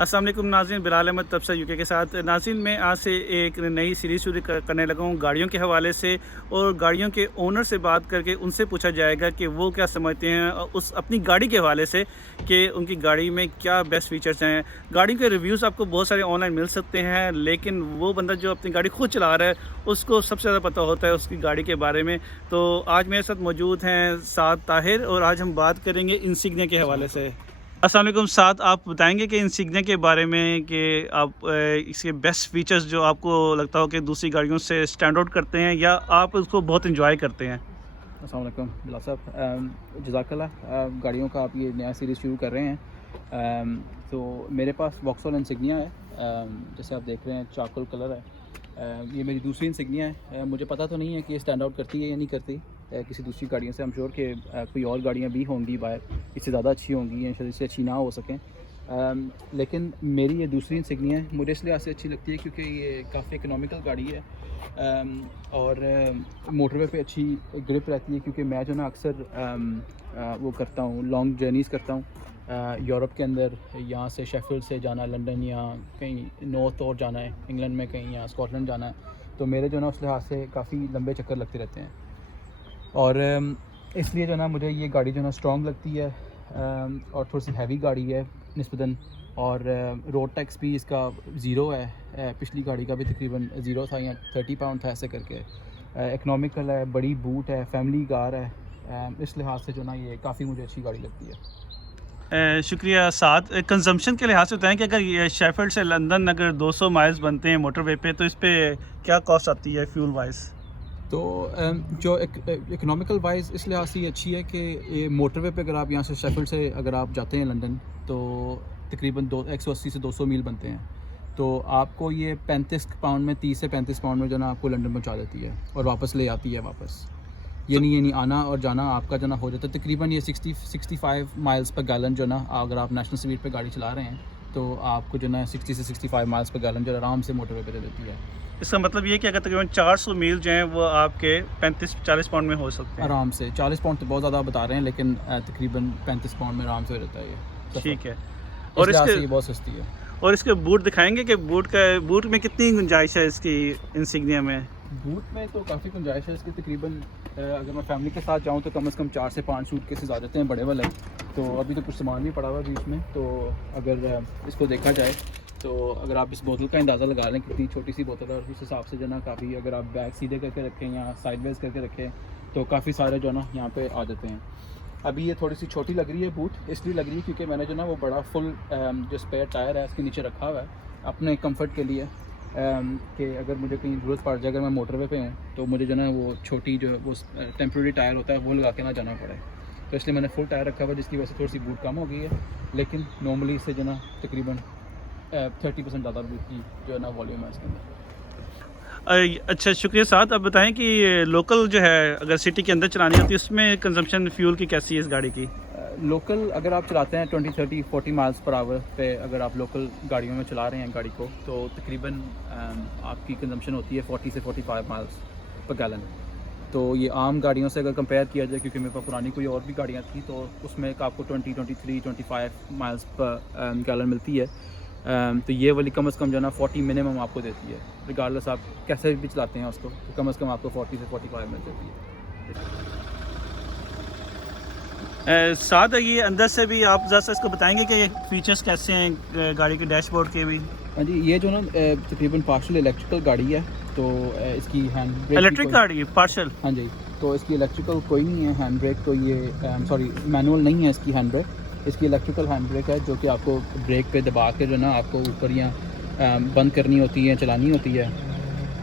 अस्सलाम वालेकुम नाज़रीन, बिलाल अहमद तबसर यूके के साथ। नाज़रीन, मैं आज से एक नई सीरीज़ शुरू करने लगा हूँ गाड़ियों के हवाले से, और गाड़ियों के ओनर से बात करके उनसे पूछा जाएगा कि वो क्या समझते हैं उस अपनी गाड़ी के हवाले से, कि उनकी गाड़ी में क्या बेस्ट फ़ीचर्स हैं। गाड़ी के रिव्यूज़ आपको बहुत सारे ऑनलाइन मिल सकते हैं, लेकिन वो बंदा जो अपनी गाड़ी खुद चला रहा है उसको सबसे ज़्यादा पता होता है उसकी गाड़ी के बारे में। तो आज मेरे साथ मौजूद हैं साद ताहिर, और आज हम बात करेंगे इंसिग्निया के हवाले से। अस्सलाम वालेकुम साद, आप बताएंगे कि इंसिग्निया के बारे में कि आप इसके बेस्ट फीचर्स जो आपको लगता हो कि दूसरी गाड़ियों से स्टैंड आउट करते हैं, या आप उसको बहुत इंजॉय करते हैं। अस्सलाम वालेकुम बिलाल साहब, जज़ाकल्लाह। गाड़ियों का आप ये नया सीरीज़ शुरू कर रहे हैं। तो मेरे पास वॉक्सहॉल इंसिग्निया है, जैसे आप देख रहे हैं चारकोल कलर है। ये मेरी दूसरी इंसिग्निया है। मुझे पता तो नहीं है कि ये स्टैंड आउट करती है या नहीं करती किसी दूसरी गाड़ियों से। आई एम श्योर कि कोई और गाड़ियाँ भी होंगी बाहर, इससे ज़्यादा अच्छी होंगी या शायद इससे अच्छी ना हो सकें। लेकिन मेरी ये दूसरी इंसिग्निया है, मुझे इस लिहाज से अच्छी लगती है क्योंकि ये काफ़ी इकोनॉमिकल गाड़ी है, और मोटरवे पे अच्छी ग्रिप रहती है। क्योंकि मैं जो ना अक्सर वो करता हूँ, लॉन्ग जर्नीज़ करता हूँ यूरोप के अंदर। यहाँ से शेफील्ड से जाना लंदन, या कहीं नॉर्थ और जाना है इंग्लैंड में कहीं, या स्कॉटलैंड जाना है, तो मेरे जो ना उस लिहाज से काफ़ी लंबे चक्कर लगते रहते हैं। और इसलिए जो ना मुझे ये गाड़ी जो ना स्ट्रॉन्ग लगती है, और थोड़ी सी हैवी गाड़ी है निस्बतन। और रोड टैक्स भी इसका ज़ीरो है, पिछली गाड़ी का भी तकरीबन ज़ीरो था या 30 पाउंड था ऐसे करके। इकनॉमिकल है, बड़ी बूट है, फैमिली कार है। इस लिहाज से जो ना ये काफ़ी मुझे अच्छी गाड़ी लगती है। शुक्रिया साद। कंजम्पशन के लिहाज से बताएं कि अगर ये शेफील्ड से लंदन अगर 200 माइल्स बनते हैं मोटरवे पे, तो इस पर क्या कॉस्ट आती है फ्यूल वाइज? तो जो इकनॉमिकल वाइज इस लिहाज से ये अच्छी है कि ये मोटरवे पे अगर आप यहाँ से शेफील्ड से अगर आप जाते हैं लंदन, तो तकरीबन 180 से 200 मील बनते हैं। तो आपको ये 35 पाउंड में, 30 से 35 पाउंड में जो ना आपको लंदन पहुँचा देती है और वापस ले आती है वापस। ये नहीं आना और जाना आपका जो ना हो जाता है। तकरीबन ये 65 माइल्स पर गैलन जो ना, अगर आप नेशनल स्पीड पे गाड़ी चला रहे हैं तो आपको जो ना 60 से 65 माइल्स पर गैलन जो आराम से मोटरवे पे दे देती है। इसका मतलब ये कि अगर तकरीबन 400 मील जो हैं वो आपके 35-40 पाउंड में हो सकते हैं। आराम से 40 पाउंड तो बहुत ज़्यादा बता रहे हैं, लेकिन तकरीबन 35 पाउंड में आराम से हो जाता है ये। ठीक है। और इसके बहुत सस्ती है। और इसके बूट दिखाएंगे कि बूट में कितनी गुंजाइश है इसकी इंसिग्निया में? बूट में तो काफ़ी गुंजाइश है इसकी। तकरीबन अगर मैं फैमिली के साथ जाऊँ तो कम से कम 4 से 5 सूट केसेस आ जाते हैं बड़े वाले। तो अभी तो कुछ सामान भी पड़ा हुआ है बीच में। तो अगर इसको देखा जाए तो अगर आप इस बोतल का अंदाज़ा लगा लें कितनी छोटी सी बोतल है, और उस हिसाब से जो ना काफ़ी, अगर आप बैग सीधे करके रखें या साइडवेज करके रखें तो काफ़ी सारे जो ना यहाँ पे आ जाते हैं। अभी ये थोड़ी सी छोटी लग रही है बूट, इसलिए लग रही है क्योंकि मैंने जो ना वो बड़ा फुल जो स्पेयर टायर है इसके नीचे रखा हुआ है अपने कंफर्ट के लिए, कि अगर मुझे कहीं ज़रूरत पड़ जाए, अगर मैं मोटरवे पे हूँ तो मुझे जो ना वो छोटी जो वो टेम्प्रेरी टायर होता है वो लगा के ना जाना पड़े। तो इसलिए मैंने फुल टायर रखा हुआ, जिसकी वजह से थोड़ी सी बूट कम हो गई है। लेकिन नॉर्मली इससे जो ना तकरीबन 30% ज़्यादा बूट की जो है ना वॉल्यूम है इसके अंदर। अच्छा, शुक्रिया साद। अब बताएं कि लोकल जो है अगर सिटी के अंदर चलानी होती है उसमें कंजम्पशन फ्यूल की कैसी है इस गाड़ी की? लोकल अगर आप चलाते हैं 20, 30, 40 माइल्स पर आवर पे, अगर आप लोकल गाड़ियों में चला रहे हैं गाड़ी को, तो तकरीबन आपकी कंजम्पशन होती है 40 से 45 माइल्स पर गैलन। तो ये आम गाड़ियों से अगर कंपेयर किया जाए, क्योंकि मेरे पास पुरानी कोई और भी गाड़ियाँ थी, तो उसमें आपको 20, 23, 25 माइल्स पर गैलन मिलती है। तो ये वाली कम से कम जो ना 40 मिनिमम आपको देती है। रिगार्डलेस आप कैसे भी चलाते हैं उसको, तो कम से कम आपको 40 से 45 मिल देती है। साथ ये अंदर से भी आप ज़रा इसको बताएंगे कि फीचर्स कैसे हैं गाड़ी के डैशबोर्ड के भी? हाँ जी, ये जो ना तकरीबन पार्शल इलेक्ट्रिकल गाड़ी है। तो इसकी हैंड ब्रेक इलेक्ट्रिक गाड़ी है पार्शल? हाँ जी, तो इसकी इलेक्ट्रिकल कोई नहीं है हैंड ब्रेक। तो ये सॉरी, मैनुअल नहीं है इसकी हैंड ब्रेक, इसकी इलेक्ट्रिकल हैंड ब्रेक है, जो कि आपको ब्रेक पे दबा के जो ना आपको ऊपर या बंद करनी होती है, चलानी होती है।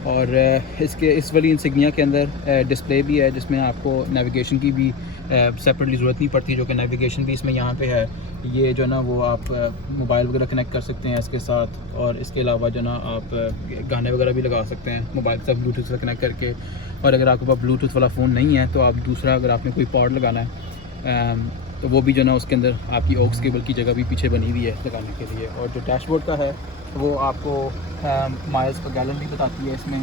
और इसके इस वाली इंसिग्निया के अंदर डिस्प्ले भी है, जिसमें आपको नेविगेशन की भी सेपरेटली ज़रूरत नहीं पड़ती, जो कि नेविगेशन भी इसमें यहाँ पे है। ये जो ना वो आप मोबाइल वगैरह कनेक्ट कर सकते हैं इसके साथ, और इसके अलावा जो ना आप गाने वगैरह भी लगा सकते हैं मोबाइल के साथ ब्लूटूथ से कनेक्ट करके। और अगर आपके पास ब्लूटूथ वाला फ़ोन नहीं है तो आप दूसरा, अगर आपने कोई पॉड लगाना है तो वो भी जो ना उसके अंदर आपकी ऑक्स केबल की जगह भी पीछे बनी हुई है लगाने के लिए। और जो डैशबोर्ड का है वो आपको माइल्स पर गैलन भी बताती है इसमें।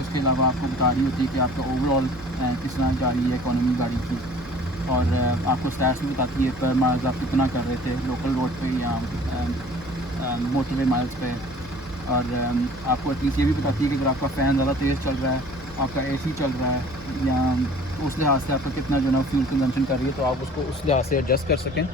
उसके अलावा आपको बता रही होती है कि आपका ओवरऑल किस तरह गाड़ी है, इकॉनमी गाड़ी की। और आपको स्टैट्स भी बताती है पर माइल्स आप कितना कर रहे थे लोकल रोड पे या मोटरवे माइल्स पे। और आपको एटलीस्ट ये भी बताती है कि अगर आपका फ़ैन ज़्यादा तेज़ चल रहा है, आपका एसी चल रहा है, या उस लिहाज से आपका कितना जो है ना फ्यूल कंजम्पशन कर रही है, तो आप उसको उस लिहाज से एडजस्ट कर सकें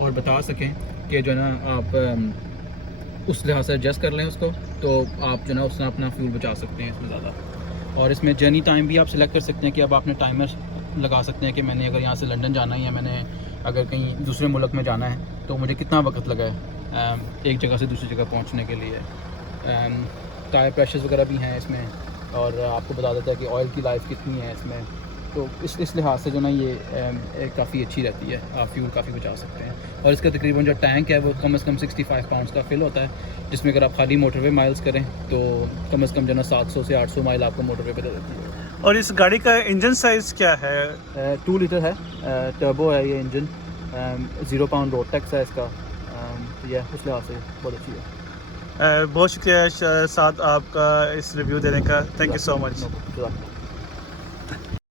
और बता सकें कि जो है ना आप उस लिहाज से एडजस्ट कर लें उसको, तो आप जो है ना उससे अपना फ्यूल बचा सकते हैं इसमें ज़्यादा। और इसमें जर्नी टाइम भी आप सिलेक्ट कर सकते हैं कि अब आपने टाइमर लगा सकते हैं कि मैंने अगर यहाँ से लंदन जाना है या मैंने अगर कहीं दूसरे मुल्क में जाना है तो मुझे कितना वक्त लगा है एक जगह से दूसरी जगह पहुँचने के लिए। टायर प्रेशर्स वगैरह भी हैं इसमें, और आपको बता देता है कि ऑयल की लाइफ कितनी है इसमें। तो इस लिहाज से जो ना ये काफ़ी अच्छी रहती है, आप फ्यूल काफ़ी बचा सकते हैं। और इसका तकरीबन जो टैंक है वो कम से कम 65 पाउंड्स का फिल होता है, जिसमें अगर आप खाली मोटरवे माइल्स करें तो कम से कम जो ना 700 से 800 माइल आपको मोटरवे पे दे देती है। और इस गाड़ी का इंजन साइज़ क्या है? 2 लीटर है, टर्बो है ये इंजन, 0 पाउंड रोड टैक्स है इसका। तो यह उस लिहाज से बहुत अच्छी है। बहुत शुक्रिया साथ आपका इस रिव्यू देने का। Thank you so much. No problem.